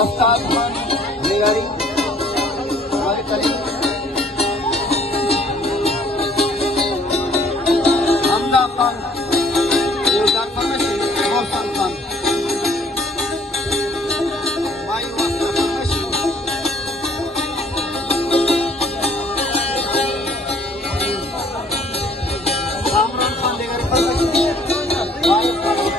Ustaz Khan, Negari, हमारे करीब Hamza Khan, Sultan Farmacy, Mohsen Khan, Mayu Asra Farmacy, Kamran Khan, Negari Farmacy, Mayu Farmacy.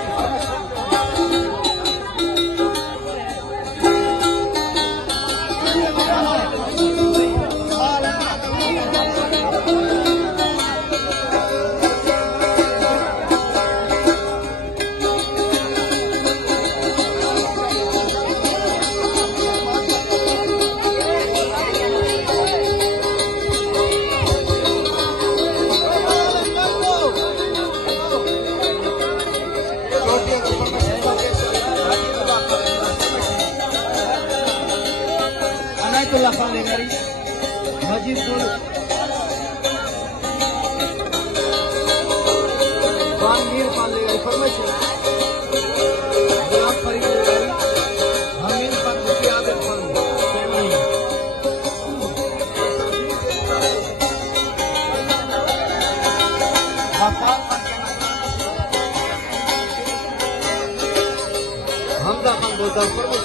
Anayatullah Khan Negari, Majidpur, Mir Khan Negari Farmacy, Gulam Farid Negari, Hamid Khan Muqaddam Khan, Ghaffar Khan, Hamza Khan Sultan Farmacy.